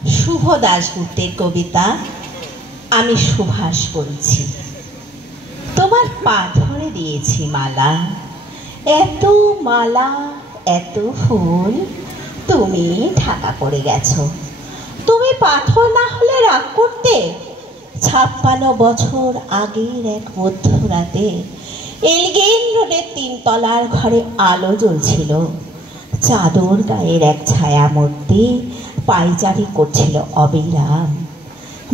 শুভ দাশগুপ্তের কবিতা আমি সুভাষ বলছি। তোমার পা ধরে দিয়েছি মালা, এত মালা এত ফুল, তুমি ঢাকা পড়ে গেছো। তুমি পাথর না হলে রাগ করতে? 56 বছর আগের এক মধ্যরাতে এলগিন রোডের 3 তলার ঘরে আলো জ্বলছিল। চাদর গায়ের এক ছায়ামূর্তি পায়চারি করছিল অবিরাম।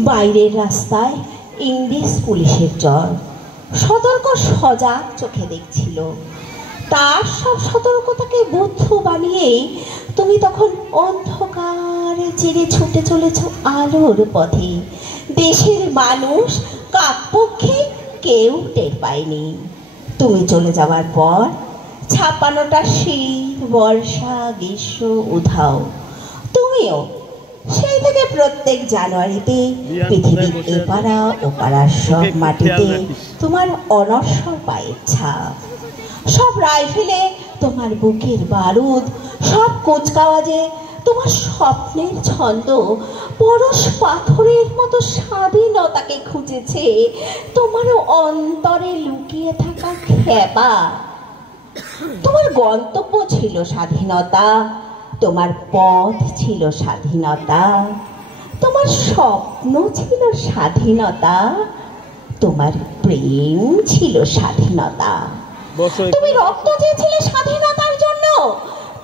বাইরের রাস্তায় ইংরেজ পুলিশের চর সতর্ক সজাগ চোখে দেখছিল। তার সব সতর্কতাকে বুদ্ধ বানিয়েই তুমি তখন অন্ধকারে চিরে ছুটে চলেছ আলোর পথে। দেশের মানুষ কাকপক্ষে কেউ টের পায়নি। তুমি চলে যাওয়ার পর 56টা শীত, বর্ষা, গ্রীষ্ম, উধাও। তুমিও সেই থেকে প্রত্যেক জানুয়ারিতে পৃথিবীর এপাড়া ওপাড়ার সব মাটিতে তোমার অনশ্বর পায়ের ছাপ, সব রাইফেলে তোমার বুকের বারুদ, সব কুচকাওয়াজে তোমার স্বপ্নের ছন্দ পরশ পাথরের মতো স্বাধীনতাকে খুঁজেছে তোমার অন্তরে লুকিয়ে থাকা খেপা। তোমার গন্তব্য ছিল স্বাধীনতা, তোমার পথ ছিল স্বাধীনতা, তোমার স্বপ্ন ছিল স্বাধীনতা, তোমার প্রেম ছিল স্বাধীনতা। তুমি রক্ত চেয়েছিলে স্বাধীনতার জন্য,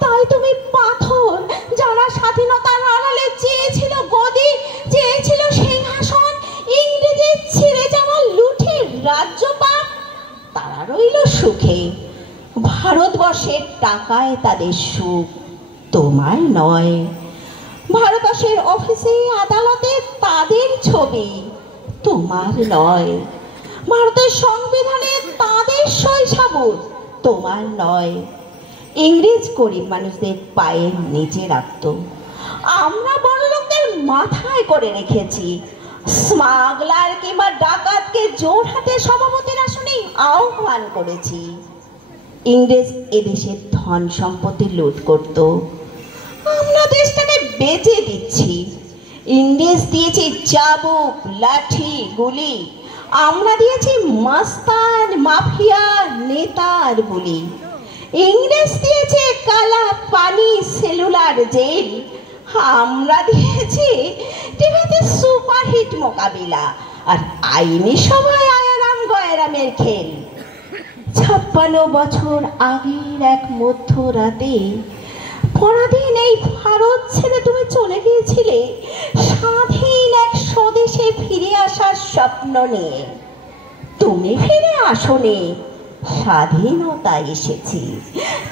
তাই তুমি পাথর। যারা স্বাধীনতার আড়ালে চেয়েছিল গদি, চেয়েছিল সিংহাসন, ইংরেজের ছিঁড়ে যাওয়া লুঠের রাজ্যপাট, তারা রইল সুখে। ভারতবর্ষের টাকায় তাদের সুখ, তোমার নয়। ভারতবর্ষের অফিসে আদালতে তাদের ছবি, তোমার নয়। ভারতের সংবিধানে তাদের সই সাবুত, তোমার নয়। ইংরেজ গরিব মানুষদের পায়ের নিচে রাখত, আমরা বড়লোকদের মাথায় করে রেখেছি। স্মাগলার কিংবা ডাকাতকে জোর হাতে সভাপতির আসনে আহ্বান করেছি। ইংরেজ এদেশের ধন সম্পত্তি লুট করত, আমরা দেশটাকে বেচে দিচ্ছি। ইংরেজ দিয়েছে চাবুক, লাঠি, গুলি, আমরা দিয়েছি মাস্তান, মাফিয়া, নেতার বলি। ইংরেজ দিয়েছে কালা পানি, সেলুলার জেল, আমরা দিয়েছি টিভিতে সুপারহিট মোকাবিলা আর আইনি সভায় আয়ারাম গয়রামের খেল। 56 বছর আগের এক মধ্যরাতে পরাধীন এই ভারত ছেড়ে তুমি চলে গিয়েছিলে স্বাধীন এক স্বদেশে ফিরে আসার স্বপ্ন নিয়ে। তুমি ফিরে আসোনি, স্বাধীনতা এসেছি,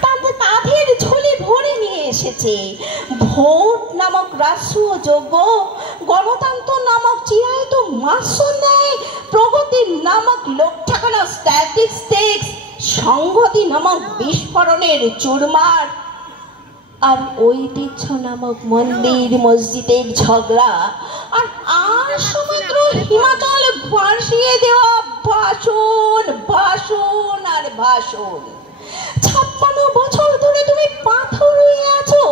তাদের কাঁধের ঝুলি ভরে নিয়ে এসেছে। ভোট নামক রাষ্ট্রীয় যোগ্য, গণতন্ত্র নামক চিরায়ত মাসুল নেয়, প্রগতি নামক লোক ঠেকানো স্ট্যাটিস্টিক্স, সংহতি নামক বিস্ফোরণের চুরমার, আর ঐতিহ্য নামক মন্দির মসজিদের ঝগড়া, আর সমুদ্র হিমাচল ভাসিয়ে দেওয়া ভাষণ, ভাষণ আর ভাষণ। 56 বছর ধরে তুমি পাথর হয়ে আছো।